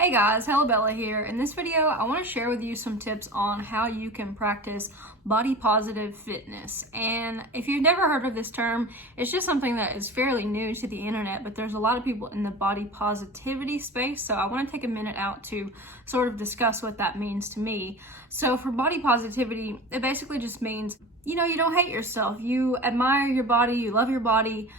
Hey guys, Bella here. In this video, I want to share with you some tips on how you can practice body positive fitness. And if you've never heard of this term, it's just something that is fairly new to the internet, but there's a lot of people in the body positivity space. So I want to take a minute out to sort of discuss what that means to me. So for body positivity, it basically just means you don't hate yourself. You admire your body, you love your body,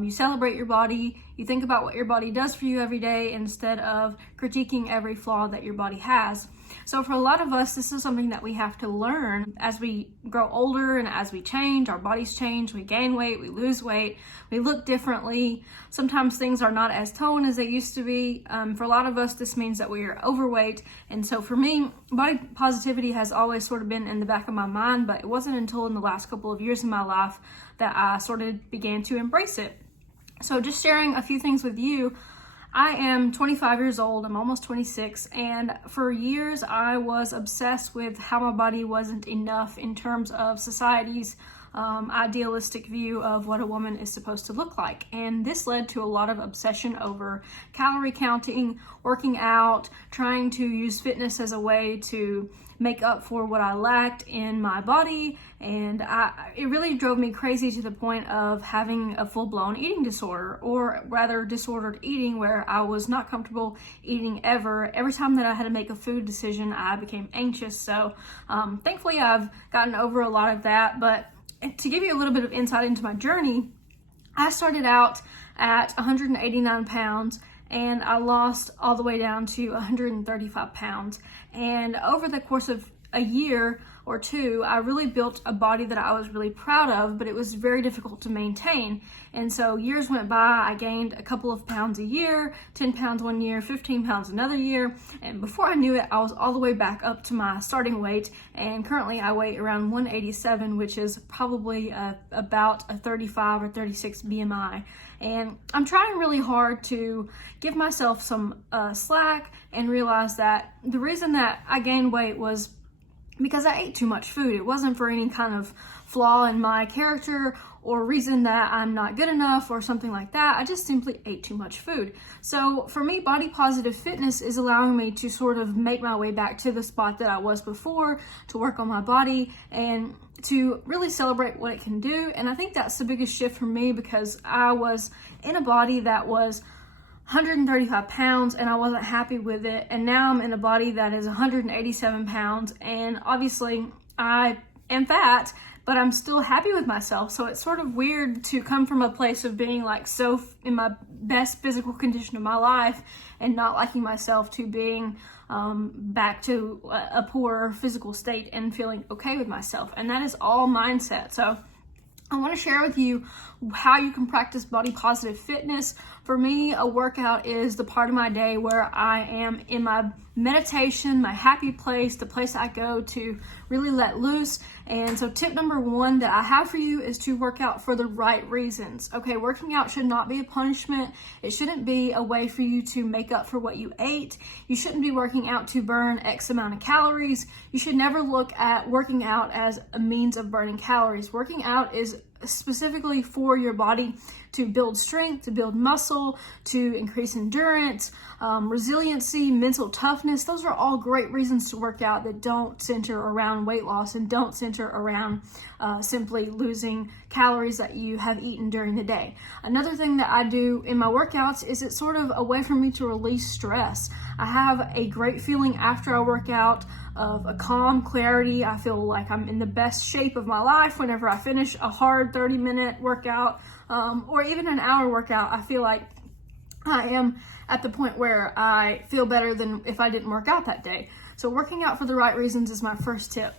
you celebrate your body, you think about what your body does for you every day instead of critiquing every flaw that your body has. So for a lot of us, this is something that we have to learn as we grow older and as we change, our bodies change, we gain weight, we lose weight, we look differently. Sometimes things are not as toned as they used to be. For a lot of us, this means that we are overweight. And so for me, body positivity has always sort of been in the back of my mind, but it wasn't until in the last couple of years in my life that I sort of began to embrace it. So just sharing a few things with you. I am 25 years old, I'm almost 26, and for years I was obsessed with how my body wasn't enough in terms of society's idealistic view of what a woman is supposed to look like. And this led to a lot of obsession over calorie counting, working out, trying to use fitness as a way to make up for what I lacked in my body, and it really drove me crazy to the point of having a full-blown eating disorder, or rather disordered eating, where I was not comfortable eating ever. Every time that I had to make a food decision, I became anxious. So thankfully I've gotten over a lot of that, but to give you a little bit of insight into my journey, I started out at 189 pounds and I lost all the way down to 135 pounds. And over the course of a year or two, I really built a body that I was really proud of, but it was very difficult to maintain. And so years went by, I gained a couple of pounds a year, 10 pounds one year, 15 pounds another year. And before I knew it, I was all the way back up to my starting weight. And currently I weigh around 187, which is probably about a 35 or 36 BMI. And I'm trying really hard to give myself some slack and realize that the reason that I gained weight was because I ate too much food. It wasn't for any kind of flaw in my character or reason that I'm not good enough or something like that. I just simply ate too much food. So for me, body positive fitness is allowing me to sort of make my way back to the spot that I was before, to work on my body and to really celebrate what it can do. And I think that's the biggest shift for me, because I was in a body that was 135 pounds and I wasn't happy with it. And now I'm in a body that is 187 pounds. And obviously I am fat, but I'm still happy with myself. So it's sort of weird to come from a place of being like so in my best physical condition of my life and not liking myself, to being back to a poor physical state and feeling okay with myself. And that is all mindset. So I want to share with you how you can practice body positive fitness. For me, a workout is the part of my day where I am in my meditation, my happy place, the place I go to really let loose. And so tip number one that I have for you is to work out for the right reasons. Okay, working out should not be a punishment. It shouldn't be a way for you to make up for what you ate. You shouldn't be working out to burn X amount of calories. You should never look at working out as a means of burning calories. Working out is specifically for your body to build strength, to build muscle, to increase endurance, resiliency, mental toughness. Those are all great reasons to work out that don't center around weight loss and don't center around simply losing calories that you have eaten during the day. Another thing that I do in my workouts is it's sort of a way for me to release stress. I have a great feeling after I work out of a calm clarity. I feel like I'm in the best shape of my life whenever I finish a hard 30-minute workout or even an hour workout. I feel like I am at the point where I feel better than if I didn't work out that day. So working out for the right reasons is my first tip.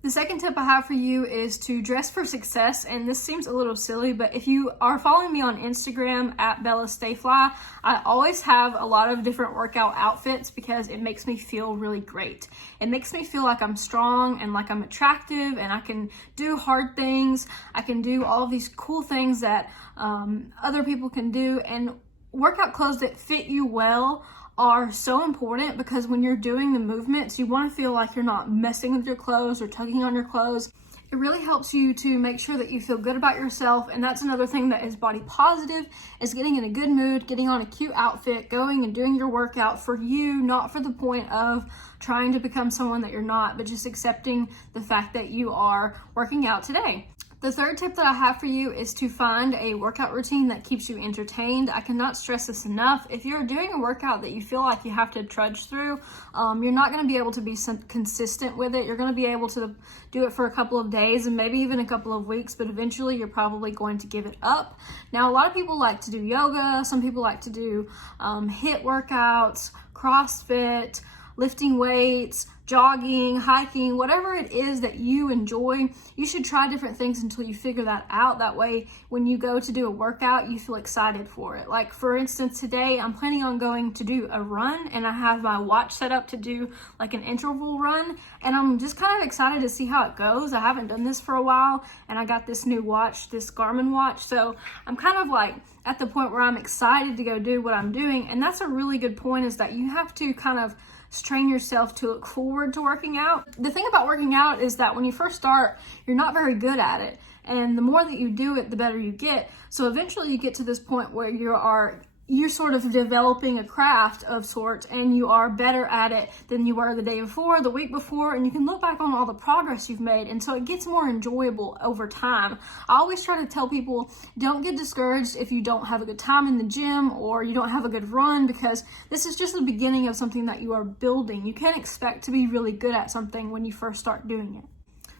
The second tip I have for you is to dress for success. And this seems a little silly, but if you are following me on Instagram at BellaStayFly, I always have a lot of different workout outfits because it makes me feel really great. It makes me feel like I'm strong and like I'm attractive and I can do hard things. I can do all of these cool things that other people can do. And workout clothes that fit you well are so important, because when you're doing the movements, you want to feel like you're not messing with your clothes or tugging on your clothes. It really helps you to make sure that you feel good about yourself, and that's another thing that is body positive, is getting in a good mood, getting on a cute outfit, going and doing your workout for you, not for the point of trying to become someone that you're not, but just accepting the fact that you are working out today. The third tip that I have for you is to find a workout routine that keeps you entertained. I cannot stress this enough. If you're doing a workout that you feel like you have to trudge through, you're not going to be able to be consistent with it. You're going to be able to do it for a couple of days and maybe even a couple of weeks, but eventually you're probably going to give it up. Now, a lot of people like to do yoga. Some people like to do HIIT workouts, CrossFit, lifting weights, jogging, hiking, whatever it is that you enjoy. You should try different things until you figure that out. That way, when you go to do a workout, you feel excited for it. Like, for instance, today I'm planning on going to do a run, and I have my watch set up to do like an interval run, and I'm just kind of excited to see how it goes. I haven't done this for a while, and I got this new watch, this Garmin watch, so I'm kind of like at the point where I'm excited to go do what I'm doing. And that's a really good point, is that you have to kind of train yourself to look forward to working out. The thing about working out is that when you first start, you're not very good at it. And the more that you do it, the better you get. So eventually you get to this point where you're sort of developing a craft of sorts, and you are better at it than you were the day before, the week before, and you can look back on all the progress you've made, and so it gets more enjoyable over time. I always try to tell people, don't get discouraged if you don't have a good time in the gym or you don't have a good run, because this is just the beginning of something that you are building. You can't expect to be really good at something when you first start doing it.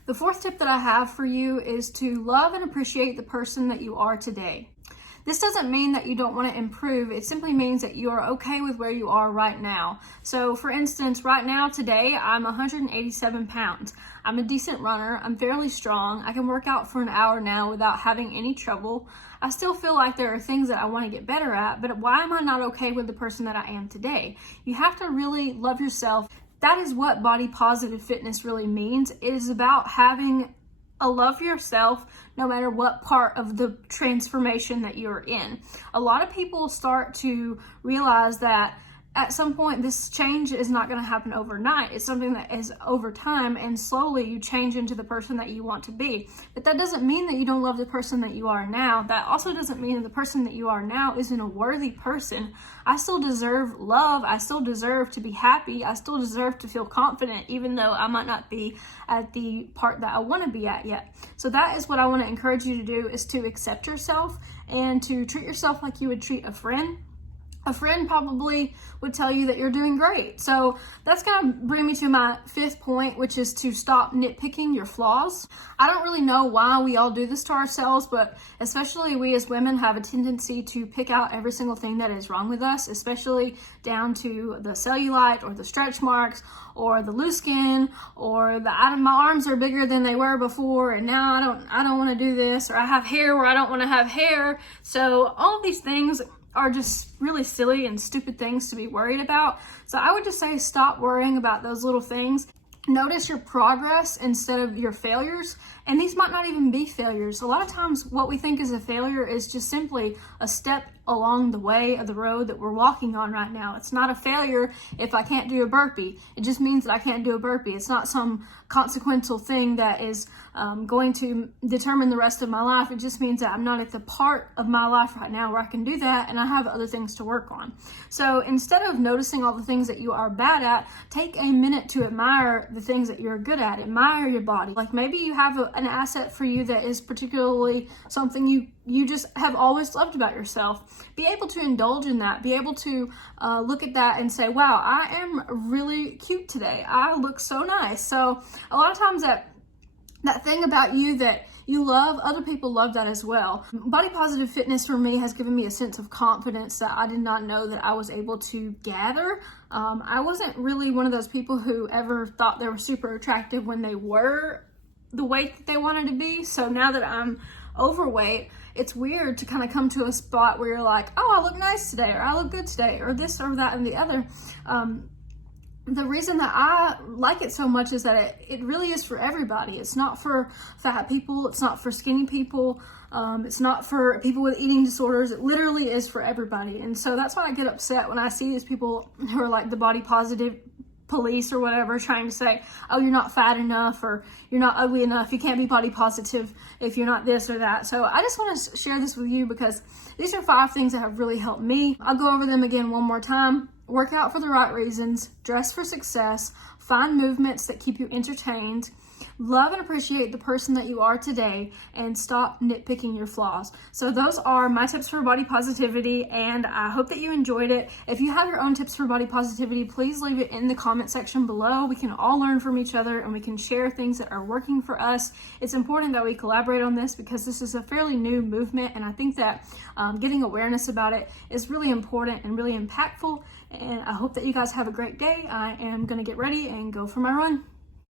The fourth tip that I have for you is to love and appreciate the person that you are today. This doesn't mean that you don't want to improve. It simply means that you are okay with where you are right now. So for instance, right now today, I'm 187 pounds. I'm a decent runner. I'm fairly strong. I can work out for an hour now without having any trouble. I still feel like there are things that I want to get better at, but why am I not okay with the person that I am today? You have to really love yourself. That is what body positive fitness really means. It is about having a love for yourself no matter what part of the transformation that you're in. A lot of people start to realize that at some point this change is not going to happen overnight. It's something that is over time, and slowly you change into the person that you want to be. But that doesn't mean that you don't love the person that you are now. That also doesn't mean that the person that you are now isn't a worthy person. I still deserve love. I still deserve to be happy. I still deserve to feel confident, even though I might not be at the part that I want to be at yet. So that is what I want to encourage you to do, is to accept yourself and to treat yourself like you would treat a friend. A friend probably would tell you that you're doing great. So that's going to bring me to my fifth point, which is to stop nitpicking your flaws. I don't really know why we all do this to ourselves, but especially we as women have a tendency to pick out every single thing that is wrong with us, especially down to the cellulite or the stretch marks or the loose skin or my arms are bigger than they were before, and now I don't want to do this, or I have hair where I don't want to have hair. So all of these things are just really silly and stupid things to be worried about. So I would just say stop worrying about those little things. Notice your progress instead of your failures. And these might not even be failures. A lot of times what we think is a failure is just simply a step along the way of the road that we're walking on right now. It's not a failure if I can't do a burpee. It just means that I can't do a burpee. It's not some consequential thing that is going to determine the rest of my life. It just means that I'm not at the part of my life right now where I can do that, and I have other things to work on. So instead of noticing all the things that you are bad at, take a minute to admire the things that you're good at. Admire your body. Like maybe you have an asset for you that is particularly something you just have always loved about yourself. Be able to indulge in that. Be able to look at that and say, wow, I am really cute today. I look so nice. So a lot of times that thing about you that you love, other people love that as well. Body positive fitness for me has given me a sense of confidence that I did not know that I was able to gather. I wasn't really one of those people who ever thought they were super attractive when they were the weight that they wanted to be. So now that I'm overweight, it's weird to kind of come to a spot where you're like, oh, I look nice today, or I look good today, or this or that and the other. The reason that I like it so much is that it really is for everybody. It's not for fat people. It's not for skinny people. It's not for people with eating disorders. It literally is for everybody. And so that's why I get upset when I see these people who are like the body positive police or whatever trying to say, oh, you're not fat enough, or you're not ugly enough, you can't be body positive if you're not this or that. So I just want to share this with you because these are 5 things that have really helped me. I'll go over them again one more time. Work out for the right reasons, dress for success, find movements that keep you entertained, love and appreciate the person that you are today, and stop nitpicking your flaws. So those are my tips for body positivity, and I hope that you enjoyed it. If you have your own tips for body positivity, please leave it in the comment section below. We can all learn from each other and we can share things that are working for us. It's important that we collaborate on this because this is a fairly new movement, and I think that getting awareness about it is really important and really impactful. And I hope that you guys have a great day. I am going to get ready and go for my run.